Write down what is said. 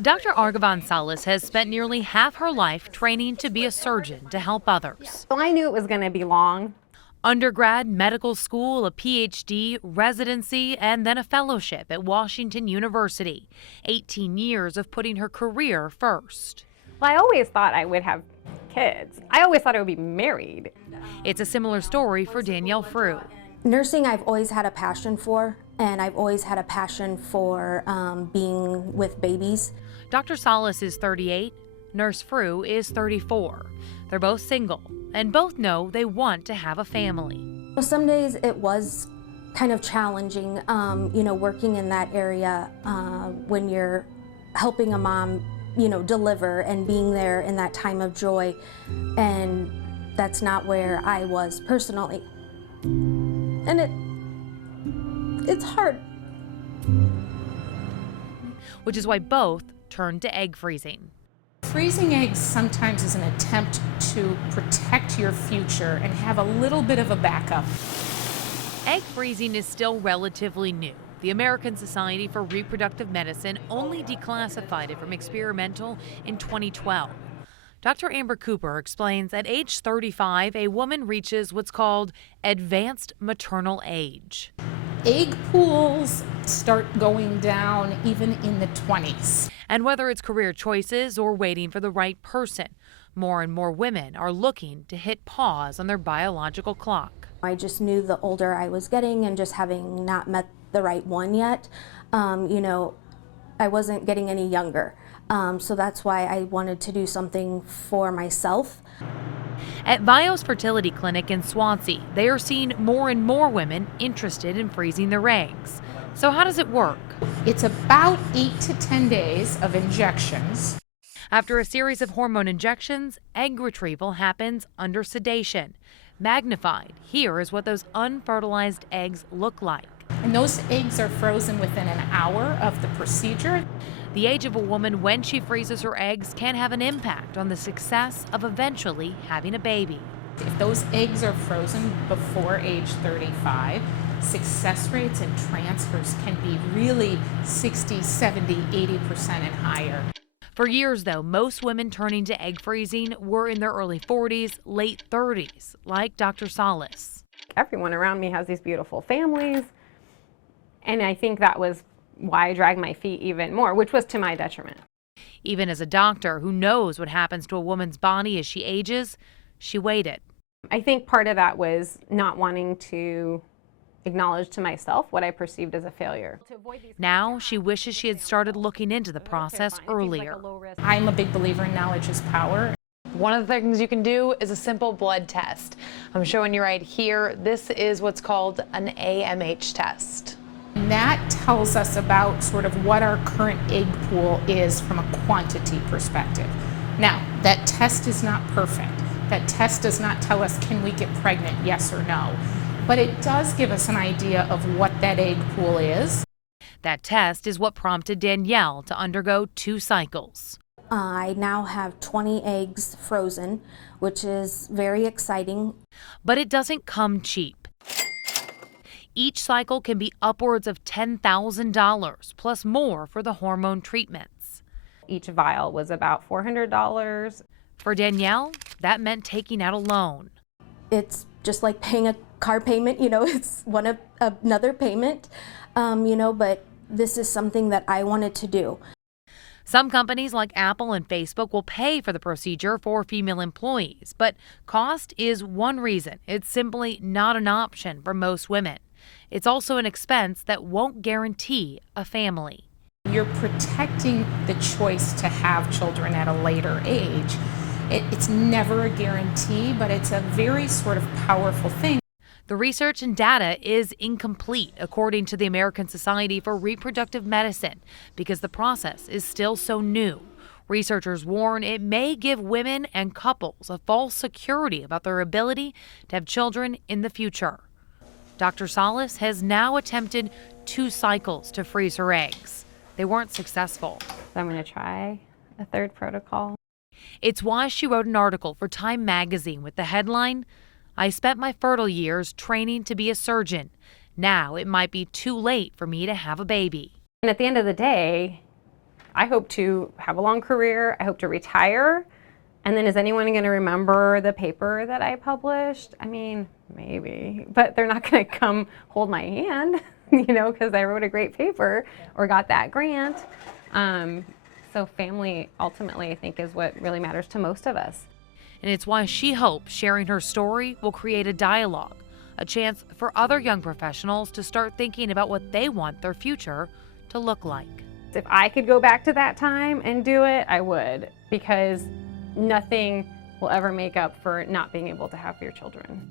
Dr. Argavan Salas has spent nearly half her life training to be a surgeon to help others. So I knew it was going to be long. Undergrad, medical school, a PhD, residency, and then a fellowship at Washington University. 18 years of putting her career first. Well, I always thought I would have kids. I always thought I would be married. It's a similar story for Danielle Frew. Nursing I've always had a passion for, and I've always had a passion for being with babies. Dr. Salas is 38, Nurse Frew is 34. They're both single, and both know they want to have a family. Some days it was kind of challenging, working in that area when you're helping a mom, deliver and being there in that time of joy, and that's not where I was personally. And it's hard. Which is why both turned to egg freezing. Freezing eggs sometimes is an attempt to protect your future and have a little bit of a backup. Egg freezing is still relatively new. The American Society for Reproductive Medicine only declassified it from experimental in 2012. Dr. Amber Cooper explains at age 35, a woman reaches what's called advanced maternal age. Egg pools start going down even in the 20s. And whether it's career choices or waiting for the right person, more and more women are looking to hit pause on their biological clock. I just knew the older I was getting, and just having not met the right one yet, I wasn't getting any younger. So that's why I wanted to do something for myself. At Vios Fertility Clinic in Swansea, they are seeing more and more women interested in freezing their eggs. So how does it work? It's about 8 to 10 days of injections. After a series of hormone injections, egg retrieval happens under sedation. Magnified, here is what those unfertilized eggs look like. And those eggs are frozen within an hour of the procedure. The age of a woman when she freezes her eggs can have an impact on the success of eventually having a baby. If those eggs are frozen before age 35, success rates and transfers can be really 60, 70, 80% and higher. For years, though, most women turning to egg freezing were in their early 40s, late 30s, like Dr. Salas. Everyone around me has these beautiful families, and I think that was why I dragged my feet even more, which was to my detriment. Even as a doctor who knows what happens to a woman's body as she ages, she waited. I think part of that was not wanting to acknowledge to myself what I perceived as a failure. Now she wishes she had started looking into the process earlier. I'm a big believer in knowledge is power. One of the things you can do is a simple blood test. I'm showing you right here. This is what's called an AMH test. And that tells us about sort of what our current egg pool is from a quantity perspective. Now, that test is not perfect. That test does not tell us can we get pregnant, yes or no. But it does give us an idea of what that egg pool is. That test is what prompted Danielle to undergo 2 cycles. I now have 20 eggs frozen, which is very exciting. But it doesn't come cheap. Each cycle can be upwards of $10,000, plus more for the hormone treatments. Each vial was about $400. For Danielle, that meant taking out a loan. It's just like paying a car payment, it's another payment, but this is something that I wanted to do. Some companies like Apple and Facebook will pay for the procedure for female employees, but cost is one reason it's simply not an option for most women. It's also an expense that won't guarantee a family. You're protecting the choice to have children at a later age. It's never a guarantee, but it's a very sort of powerful thing. The research and data is incomplete, according to the American Society for Reproductive Medicine, because the process is still so new. Researchers warn it may give women and couples a false security about their ability to have children in the future. Dr. Salas has now attempted 2 cycles to freeze her eggs. They weren't successful. So I'm going to try a third protocol. It's why she wrote an article for Time magazine with the headline, "I spent my fertile years training to be a surgeon. Now it might be too late for me to have a baby." And at the end of the day, I hope to have a long career. I hope to retire. And then is anyone going to remember the paper that I published? I mean, maybe, but they're not going to come hold my hand, because I wrote a great paper or got that grant. So family ultimately, I think, is what really matters to most of us. And it's why she hopes sharing her story will create a dialogue, a chance for other young professionals to start thinking about what they want their future to look like. If I could go back to that time and do it, I would, because nothing will ever make up for not being able to have your children.